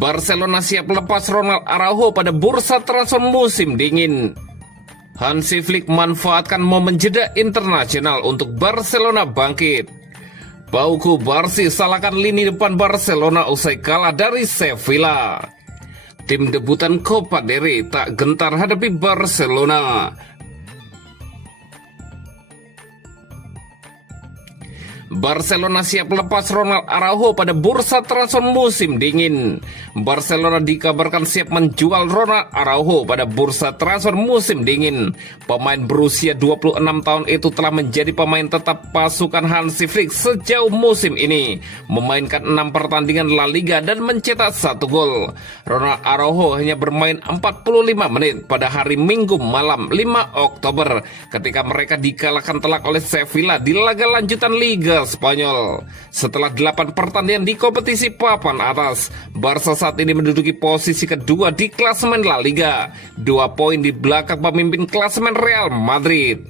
Barcelona siap lepas Ronald Araujo pada bursa transfer musim dingin. Hansi Flick manfaatkan momen jeda internasional untuk Barcelona bangkit. Pauku Barsi salahkan lini depan Barcelona usai kalah dari Sevilla. Tim debutan Copa del Rey tak gentar hadapi Barcelona. Barcelona siap lepas Ronald Araujo pada bursa transfer musim dingin. Barcelona dikabarkan siap menjual Ronald Araujo pada bursa transfer musim dingin. Pemain berusia 26 tahun itu telah menjadi pemain tetap pasukan Hansi Flick sejauh musim ini, memainkan 6 pertandingan La Liga dan mencetak 1 gol. Ronald Araujo hanya bermain 45 menit pada hari Minggu malam 5 Oktober ketika mereka dikalahkan telak oleh Sevilla di laga lanjutan Liga Spanyol. Setelah 8 pertandingan di kompetisi papan atas, Barca saat ini menduduki posisi kedua di klasemen La Liga, 2 poin di belakang pemimpin klasemen Real Madrid.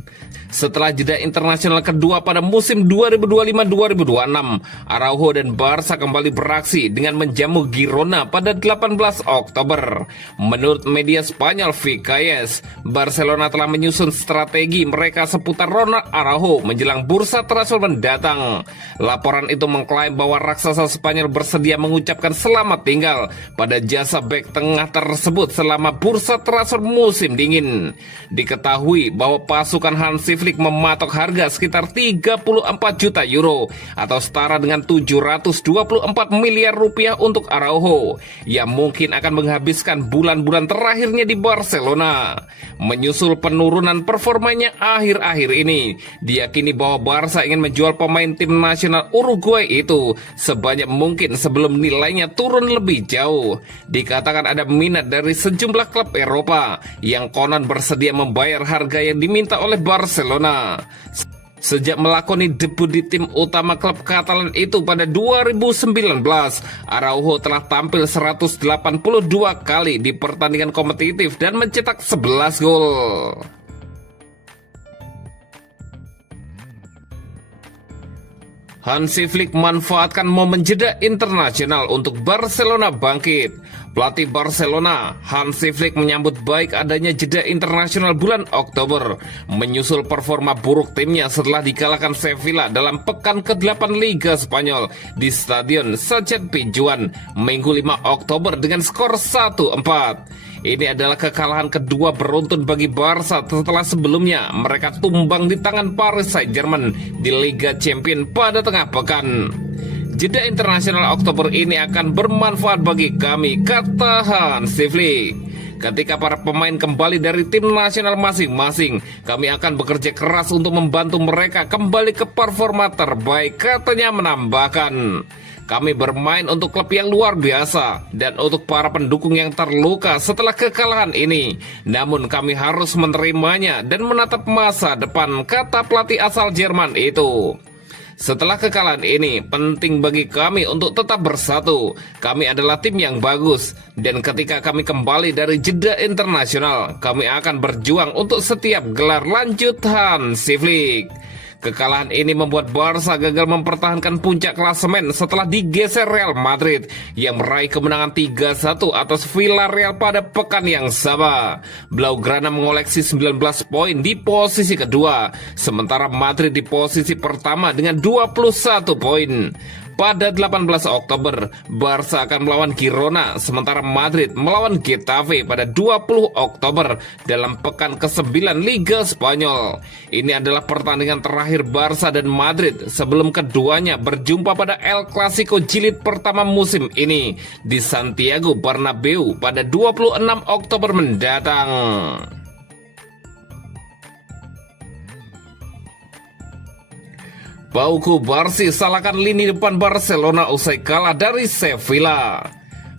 Setelah jeda internasional kedua pada musim 2025-2026, Araujo dan Barca kembali beraksi dengan menjamu Girona pada 18 Oktober. Menurut media Spanyol Vicaes, Barcelona telah menyusun strategi mereka seputar Ronald Araujo menjelang bursa transfer mendatang. Laporan itu mengklaim bahwa raksasa Spanyol bersedia mengucapkan selamat tinggal pada jasa bek tengah tersebut selama bursa transfer musim dingin. Diketahui bahwa pasukan Hansi Flick mematok harga sekitar 34 juta euro atau setara dengan 724 miliar rupiah untuk Araujo yang mungkin akan menghabiskan bulan-bulan terakhirnya di Barcelona. Menyusul penurunan performanya akhir-akhir ini, diyakini bahwa Barca ingin menjual pemain tim nasional Uruguay itu sebanyak mungkin sebelum nilainya turun lebih jauh. Dikatakan ada minat dari sejumlah klub Eropa yang konon bersedia membayar harga yang diminta oleh Barcelona. Sejak melakoni debut di tim utama klub Katalan itu pada 2019, Araujo telah tampil 182 kali di pertandingan kompetitif dan mencetak 11 gol. Hansi Flick manfaatkan momen jeda internasional untuk Barcelona bangkit. Pelatih Barcelona, Hansi Flick menyambut baik adanya jeda internasional bulan Oktober, menyusul performa buruk timnya setelah dikalahkan Sevilla dalam pekan ke-8 Liga Spanyol di Stadion Sánchez Pizjuan, Minggu 5 Oktober dengan skor 1-4. Ini adalah kekalahan kedua beruntun bagi Barca setelah sebelumnya mereka tumbang di tangan Paris Saint-Germain di Liga Champions pada tengah pekan. Jeda internasional Oktober ini akan bermanfaat bagi kami, kata Hansi Flick. Ketika para pemain kembali dari tim nasional masing-masing, kami akan bekerja keras untuk membantu mereka kembali ke performa terbaik, katanya menambahkan. Kami bermain untuk klub yang luar biasa dan untuk para pendukung yang terluka setelah kekalahan ini. Namun kami harus menerimanya dan menatap masa depan, kata pelatih asal Jerman itu. Setelah kekalahan ini, penting bagi kami untuk tetap bersatu. Kami adalah tim yang bagus, dan ketika kami kembali dari jeda internasional, kami akan berjuang untuk setiap gelar, lanjut Hansi Flick. Kekalahan ini membuat Barca gagal mempertahankan puncak klasemen setelah digeser Real Madrid yang meraih kemenangan 3-1 atas Villarreal pada pekan yang sama. Blaugrana mengoleksi 19 poin di posisi kedua, sementara Madrid di posisi pertama dengan 21 poin. Pada 18 Oktober, Barca akan melawan Girona, sementara Madrid melawan Getafe pada 20 Oktober dalam pekan ke-9 Liga Spanyol. Ini adalah pertandingan terakhir Barca dan Madrid sebelum keduanya berjumpa pada El Clasico jilid pertama musim ini di Santiago Bernabeu pada 26 Oktober mendatang. Pauku Barsi salahkan lini depan Barcelona usai kalah dari Sevilla.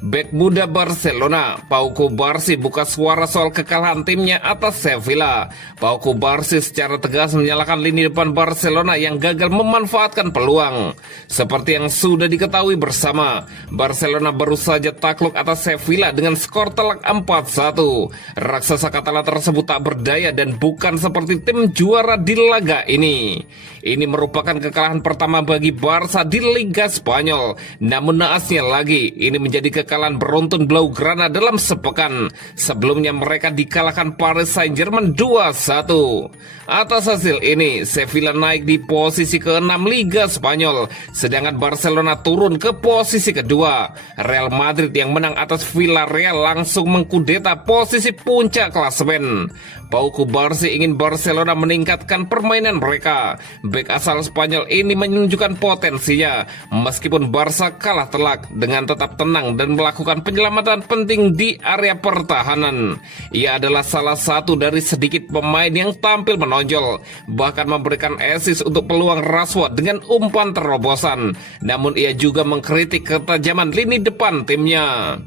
Bek muda Barcelona, Pauku Barsi buka suara soal kekalahan timnya atas Sevilla. Pauku Barsi secara tegas menyalahkan lini depan Barcelona yang gagal memanfaatkan peluang. Seperti yang sudah diketahui bersama, Barcelona baru saja takluk atas Sevilla dengan skor telak 4-1. Raksasa Katalan tersebut tak berdaya dan bukan seperti tim juara di laga ini. Ini merupakan kekalahan pertama bagi Barca di Liga Spanyol. Namun naasnya lagi, ini menjadi kekalahan kekalahan beruntun Blaugrana dalam sepekan. Sebelumnya mereka dikalahkan Paris Saint-Germain 2-1. Atas hasil ini, Sevilla naik di posisi ke-6 Liga Spanyol, sedangkan Barcelona turun ke posisi kedua. Real Madrid yang menang atas Villarreal langsung mengkudeta posisi puncak klasemen. Pauku Barsi ingin Barcelona meningkatkan permainan mereka. Bek asal Spanyol ini menunjukkan potensinya, meskipun Barca kalah telak dengan tetap tenang dan melakukan penyelamatan penting di area pertahanan. Ia adalah salah satu dari sedikit pemain yang tampil menonjol, bahkan memberikan assist untuk peluang Rashford dengan umpan terobosan. Namun ia juga mengkritik ketajaman lini depan timnya.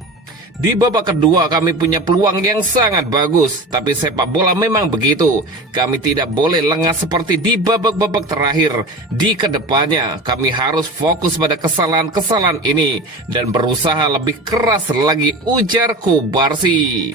Di babak kedua kami punya peluang yang sangat bagus, tapi sepak bola memang begitu. Kami tidak boleh lengah seperti di babak-babak terakhir. Di kedepannya kami harus fokus pada kesalahan-kesalahan ini dan berusaha lebih keras lagi, ujar Kubarsi.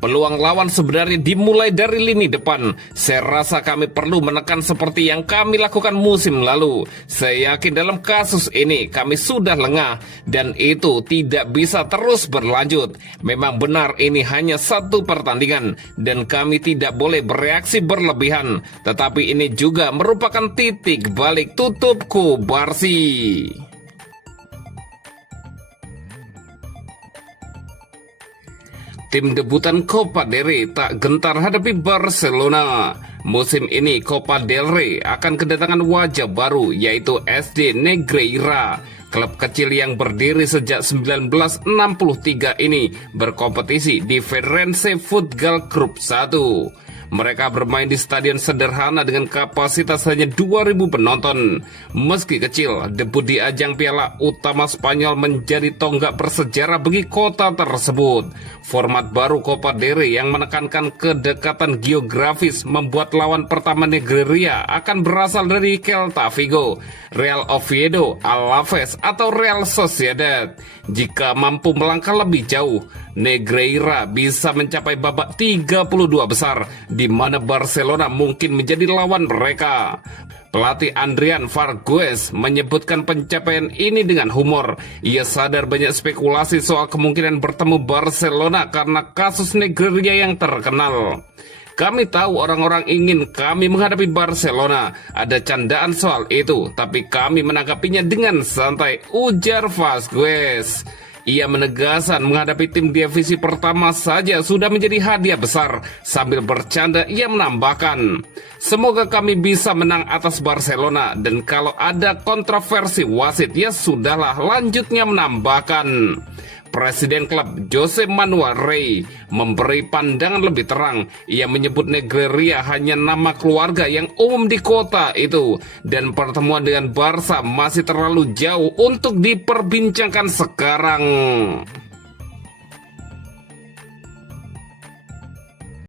Peluang lawan sebenarnya dimulai dari lini depan. Saya rasa kami perlu menekan seperti yang kami lakukan musim lalu. Saya yakin dalam kasus ini kami sudah lengah dan itu tidak bisa terus berlanjut. Memang benar ini hanya satu pertandingan dan kami tidak boleh bereaksi berlebihan. Tetapi ini juga merupakan titik balik, tutup Kubarsi. Tim debutan Copa del Rey tak gentar hadapi Barcelona. Musim ini Copa del Rey akan kedatangan wajah baru, yaitu SD Negreira. Klub kecil yang berdiri sejak 1963 ini berkompetisi di Federense Futbol Group 1. Mereka bermain di stadion sederhana dengan kapasitas hanya 2.000 penonton. Meski kecil, debut di ajang Piala Utama Spanyol menjadi tonggak bersejarah bagi kota tersebut. Format baru Copa del Rey yang menekankan kedekatan geografis membuat lawan pertama Negreira akan berasal dari Celta Vigo, Real Oviedo, Alaves, atau Real Sociedad. Jika mampu melangkah lebih jauh, Negreira bisa mencapai babak 32 besar, di mana Barcelona mungkin menjadi lawan mereka. Pelatih Adrian Fargues menyebutkan pencapaian ini dengan humor. Ia sadar banyak spekulasi soal kemungkinan bertemu Barcelona karena kasus Negreira yang terkenal. Kami tahu orang-orang ingin kami menghadapi Barcelona. Ada candaan soal itu, tapi kami menanggapinya dengan santai, ujar Fargues. Ia menegaskan menghadapi tim divisi pertama saja sudah menjadi hadiah besar. Sambil bercanda ia menambahkan, semoga kami bisa menang atas Barcelona, dan kalau ada kontroversi wasit ya sudahlah, lanjutnya menambahkan. Presiden klub Jose Manuel Rey memberi pandangan lebih terang. Ia menyebut Negreira hanya nama keluarga yang umum di kota itu, dan pertemuan dengan Barca masih terlalu jauh untuk diperbincangkan sekarang.